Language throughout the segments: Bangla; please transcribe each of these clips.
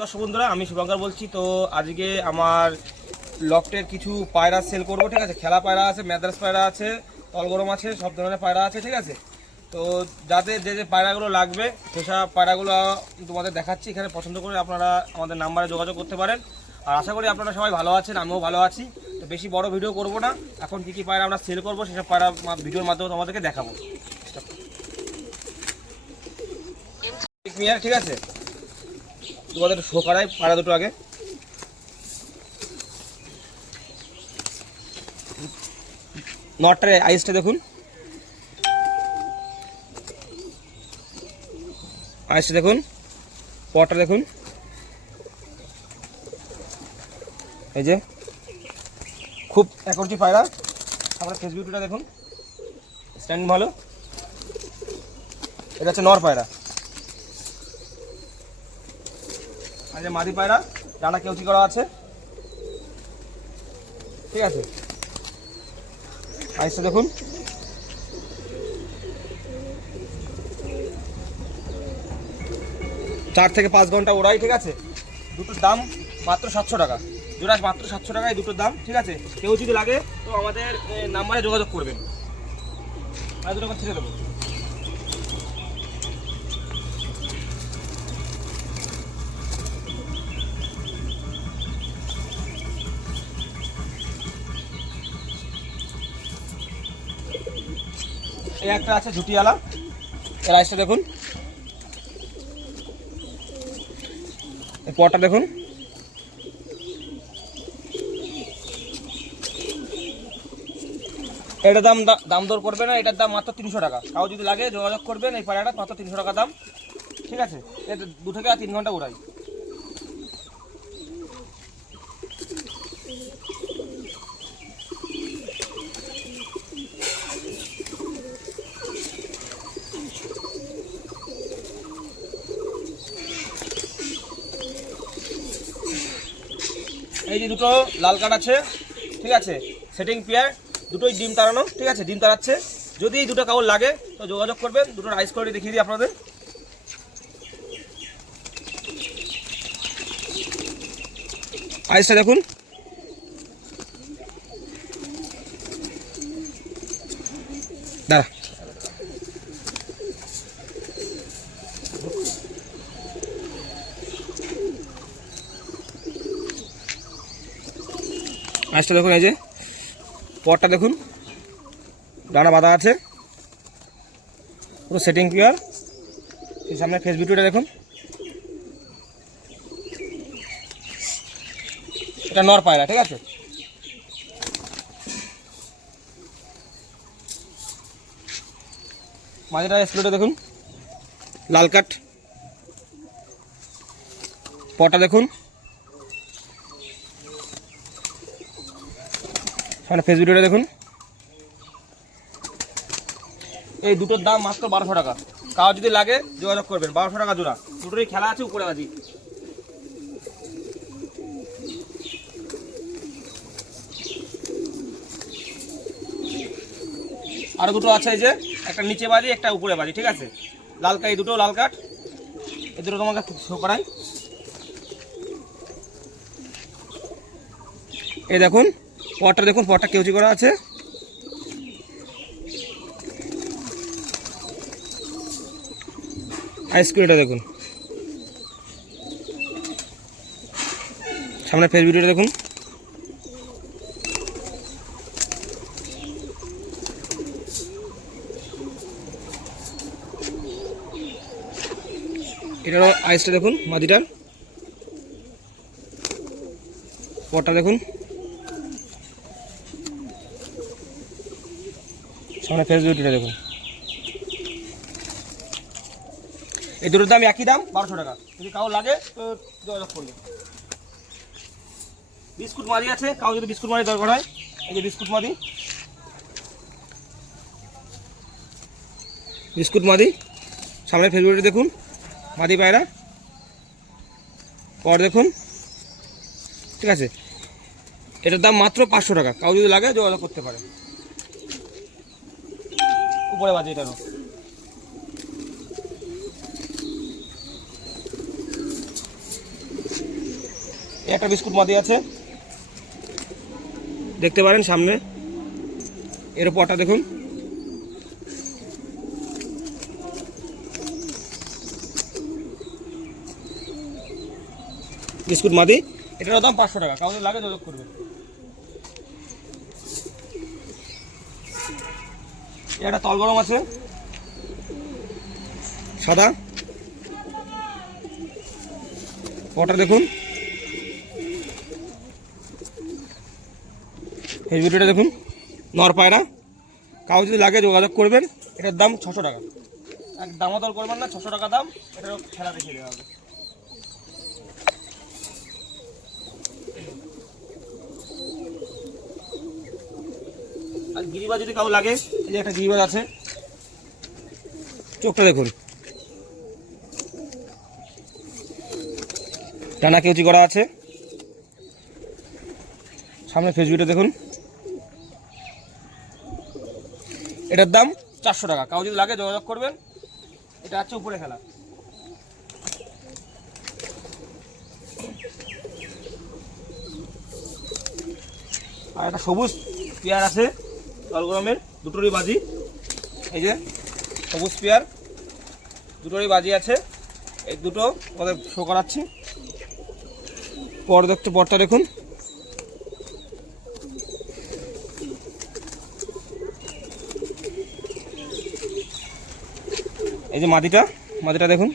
দর্শক বন্ধুরা, আমি শুভঙ্কর বলছি। তো আজকে আমার লফটের কিছু পায়রা সেল করব, ঠিক আছে। খেলা পায়রা আছে, ম্যাদ্রাস পায়রা আছে, তলগরম আছে, সব ধরনের পায়রা আছে, ঠিক আছে। তো যাদের যে যে পায়রাগুলো লাগবে সেসব পায়রাগুলো তোমাদের দেখাচ্ছি। এখানে পছন্দ করে আপনারা আমাদের নাম্বারে যোগাযোগ করতে পারেন। আর আশা করি আপনারা সবাই ভালো আছেন, আমিও ভালো আছি। তো বেশি বড় ভিডিও করব না, এখন কী কী পায়রা আমরা সেল করবো সেসব পায়রা ভিডিওর মাধ্যমে তোমাদেরকে দেখাবো, ঠিক আছে। তোমাদের শো করাই পায়রা দুটো আগে। নটটার আইসটা দেখুন, আইসটা দেখুন, পটটা দেখুন, এই যে খুব একটি পায়রা। আমরা ফেস বিউটিটা দেখুন, স্ট্যান্ড ভালো। এটা হচ্ছে নর পায়রা। আর যে মাদি পায়রা, ডানা কেউচি করা আছে, ঠিক আছে। আইসটা দেখুন, 4 থেকে 5 ঘন্টা ওড়াই, ঠিক আছে। দুটোর দাম মাত্র 700 টাকা জোড়া, মাত্র 700 টাকায় দুটোর দাম, ঠিক আছে। কেউ যদি লাগে তো আমাদের নাম্বারে যোগাযোগ করবেন। আর দুটো ছেড়ে দেবো। এই একটা আছে ঝুটিওয়ালা, এর আইসটা দেখুন, এই পটটা দেখুন। এটার দাম দর করবে না, এটার দাম মাত্র 300 টাকা। কাউ যদি লাগে যোগাযোগ করবেন। এই পায়রাটা মাত্র 300 টাকা দাম, ঠিক আছে। এটা 2 থেকে 3 ঘন্টা উড়াই। এই যে দুটো লাল কার্ড আছে, ঠিক আছে, সেটিং পেয়ার, দুটোই ডিম তাড়ানো, ঠিক আছে, ডিম তাড়াচ্ছে। যদি এই দুটো কাউর লাগে তো যোগাযোগ করবেন। দুটোর আইস কোয়ালিটি দেখিয়ে দিই আপনাদের। আইসটা দেখুন, দাঁড়া, আইসটা দেখুন, এই যে পটটা দেখুন, ডানা বাঁধা আছে, পুরো সেটিং পিওর। এই সামনে ফেস ভিডিওটা দেখুন। এটা নর পায়রা, ঠিক আছে। মাঝেটা স্প্লেটা দেখুন, লাল কাট, পটা দেখুন, সামনে ফেস ভিডিওটা দেখুন। এই দুটোর দাম মাত্র 1200 টাকা। কাউ যদি লাগে যোগাযোগ করবেন। 1200 টাকা জোড়া, দুটোরই খেলা আছে, উপরে বাজি। আর দুটো আছে, এই যে একটা নিচে বাজি, একটা উপরে বাজি, ঠিক আছে। লাল কাট, এই দুটো লাল কাট, এই দুটো তোমাকে শো করাই। এই দেখুন পটটা দেখুন, পটটা কেউচি করা আছে। আইসক্রিমটা দেখুন, সামনে ফেস ভিডিওটা দেখুন। এটারও আইসটা দেখুন, মাদিটার পটটা দেখুন, সামনে ফেস ভিডিওটা দেখুন। এই দুটোর দাম একই দাম, 1200 টাকা। যদি কাউ লাগে তো যোগাযোগ করবে। বিস্কুট মাদি আছে, কাউ যদি বিস্কুট মাদি দরকার হয়, এই যে বিস্কুট মাদি, বিস্কুট মাদি, সামনে ফেস ভিডিওটা দেখুন। মাদি পায়রা, পর দেখুন, ঠিক আছে। এটার দাম মাত্র 500 টাকা। কাউ যদি লাগে যোগাযোগ করতে পারে। উপরে বাজে এটারও। একটা বিস্কুট মাদি আছে, দেখতে পারেন সামনে। এর পরটা দেখুন, বিস্কুট মাদি, এটার দাম 500 টাকা। কাউকে লাগে যোগাযোগ করবে। এটা তল গরম আছে, সাদা। পটা দেখুন, এই ভিডিওটা দেখুন, নর পায়রা। কাউ যদি লাগে যোগাযোগ করবেন। এটার দাম 600 টাকা। এক দামাদর করবেন না, 600 টাকা দাম। এটারও খেলা দেখিয়ে দেওয়া হবে। আর গিরিবাজ যদি কাউ লাগে, এই যে একটা গিরিবাজ আছে, চোখটা দেখুন, ডানা কেউচি করা আছে, সামনে ফেসবুকটা দেখুন। এটার দাম 400 টাকা। কাউ যদি লাগে যোগাযোগ করবেন। এটা হচ্ছে উপরে খেলা। আর একটা সবুজ পেয়ার আছে জলগরমের, দুটোরই বাজি। এই যে সবুজ পেয়ার, দুটোরই বাজি আছে। এই দুটো আমাদের শো করাচ্ছি। পরটা দেখুন, এই যে মাদিটা দেখুন,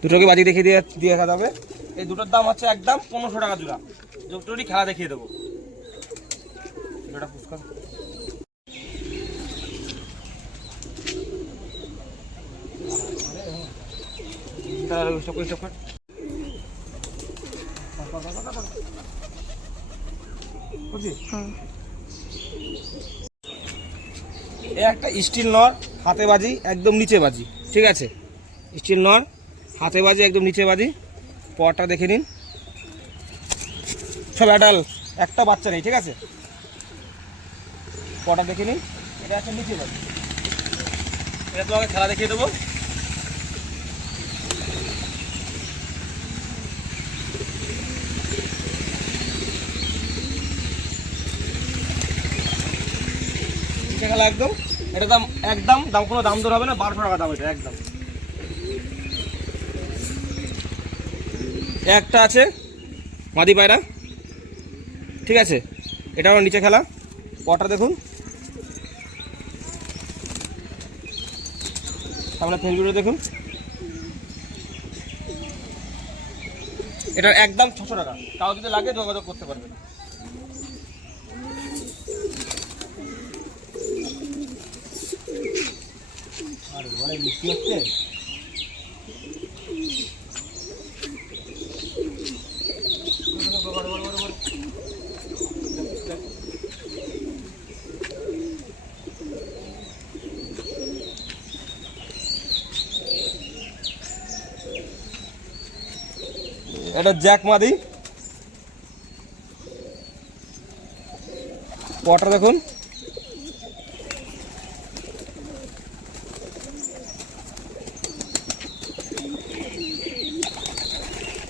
দুটোকে বাজি দেখিয়ে দিয়ে দেখা যাবে। এই দুটোর দাম হচ্ছে একদম 1500 টাকা জোড়া। দুটোরই খেলা দেখিয়ে দেবো। একটা স্টিল নর, হাতে বাজি, একদম নিচে বাজি। ঠিক আছে, স্টিল নর, হাতে বাজি, একদম নিচে বাজি। পরটা দেখে নিন, সব অ্যাডাল্ট, একটা বাচ্চা নেই। ঠিক আছে, পরটা দেখে নিন। এটা একটা নিচে বাজি। এটা তোমাকে খেলা দেখিয়ে দেবো। খেলা একদম, এটা দাম কোনো দাম দর হবে না, 1200 টাকা দাম। এটা একদম। একটা আছে মাদি পায়রা। ঠিক আছে, এটা আমার নিচে খেলা। পটা দেখুন, সামনে ফেসবুকে দেখুন। এটার একদম 600 টাকা। কাউ যদি লাগে যোগাযোগ করতে পারবেন। আর বড় মিষ্টি হচ্ছে। এটা জ্যাক মাদি। পটা দেখুন,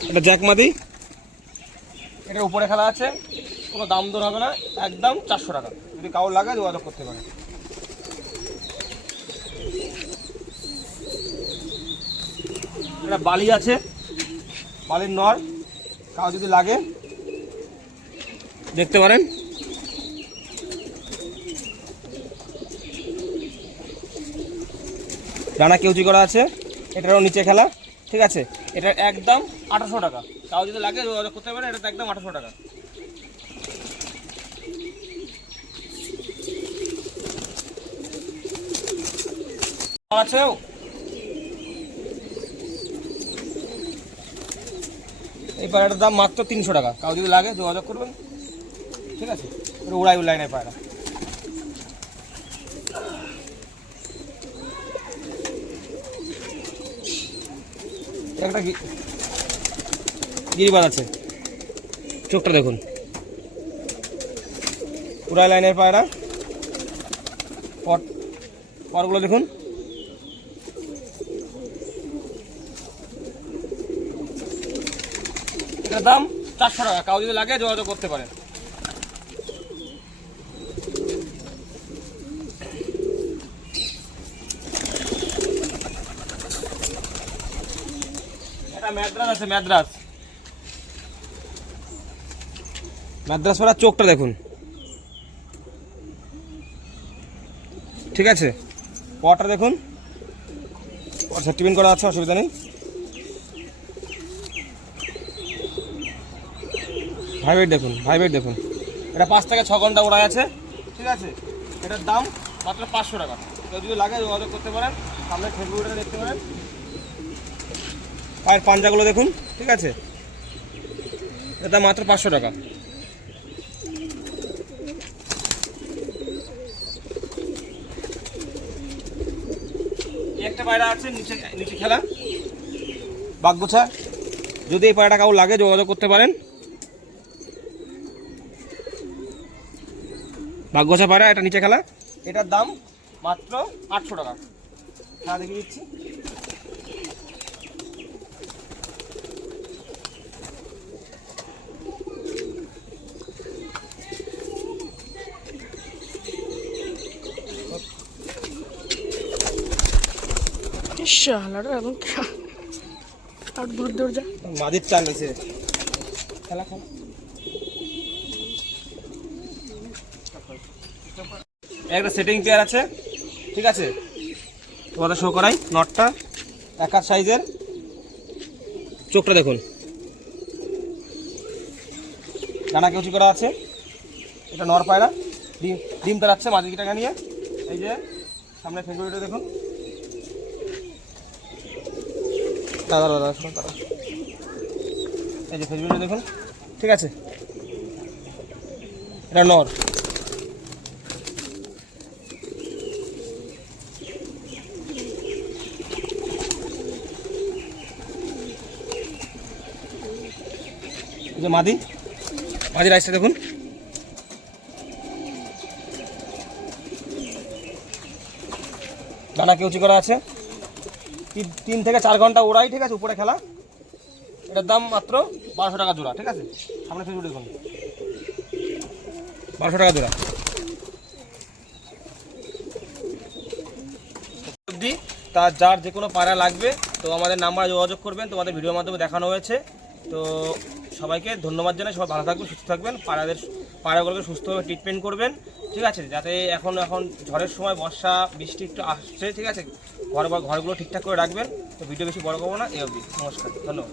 এটা জ্যাক মাদি। এটা উপরে খেলা আছে, কোনো দাম দর হবে না, একদম 400 টাকা। যদি কাউর লাগে যোগাযোগ করতে পারে। এটা বালি আছে, বালির নর। কাউ যদি লাগে দেখতে পারেন। ডানা কেউচি করা আছে, এটারও নিচে খেলা। ঠিক আছে, এটার একদম 800 টাকা। কাউ যদি লাগে যোগাযোগ করতে পারে। এটা একদম 800 টাকা আছে। এই পায়রাটার দাম মাত্র 300 টাকা। কাউ যদি লাগে যোগাযোগ করবেন। ঠিক আছে, উড়াই নেয় পায়রা। একটা গিরিবাজ আছে, চোখটা দেখুন, উড়াই লাইনের পায়রা। পরগুলো দেখুন। এটার দাম 400 টাকা। কাউ যদি লাগে যোগাযোগ করতে পারেন। এটা ম্যাদ্রাস আছে, ম্যাদ্রাস পড়ার চোখটা দেখুন, ঠিক আছে। পটা দেখুন, সেটমেন্ট করা আছে, অসুবিধা নেই। ভাইব্রেট দেখুন, ভাইব্রেট দেখুন। এটা 5 থেকে 6 ঘন্টা ওড়াই আছে, ঠিক আছে। এটার দাম মাত্র 500 টাকা। কেউ যদি লাগে যোগাযোগ করতে পারেন। সামনে ফেসবুকটা দেখতে পারেন, পায়ের পাঞ্জাগুলো দেখুন, ঠিক আছে। এটার দাম মাত্র 500 টাকা। একটা পায়রা আছে নিচে নিচে খেলা বাগগোছা, যদি এই পায়রাটা কাউ লাগে যোগাযোগ করতে পারেন। বাগগোছা পায়রা, এটা নিচে খেলা। এটার দাম মাত্র 800 টাকা। হ্যাঁ, দেখিয়ে দিচ্ছি। মাদির চাল নিচে খেলা খেলা। একটা সেটিং পেয়ার আছে, ঠিক আছে। তোমাদের শো করাই নটটা, এক হাত সাইজের। চোখটা দেখুন, ডানা কেউচি করা আছে। এটা নর পায়রা, ডিম তাড়াচ্ছে মাঝে টাকা নিয়ে। এই যে সামনে ফেসবুকটা দেখুন, দাদা দাদা দাদা, এই যে ফেসবুকটা দেখুন, ঠিক আছে। এটা নর। এই যে মাদি রাইসটা দেখুন, ডানা কেউচি করা আছে। 3 থেকে 4 ঘন্টা ওড়াই, ঠিক আছে, উপরে খেলা। এটার দাম মাত্র 1200 টাকা জোড়া, ঠিক আছে। সামনে ফেসবুক দেখুন, 1200 টাকা জোড়া। তার যার যে কোনো পায়রা লাগবে তো আমাদের নাম্বারে যোগাযোগ করবেন, তোমাদের ভিডিওর মাধ্যমে দেখানো হয়েছে। তো সবাইকে ধন্যবাদ জানাই। সবাই ভালো থাকবেন, সুস্থ থাকবেন। পায়রাগুলোকে সুস্থভাবে ট্রিটমেন্ট করবেন, ঠিক আছে। যাতে এখন ঝড়ের সময় বর্ষা বৃষ্টি একটু আসছে, ঠিক আছে। ঘরগুলো ঠিকঠাক করে রাখবেন। তো ভিডিও বেশি বড় করবো না, এই অবধি। নমস্কার, ধন্যবাদ।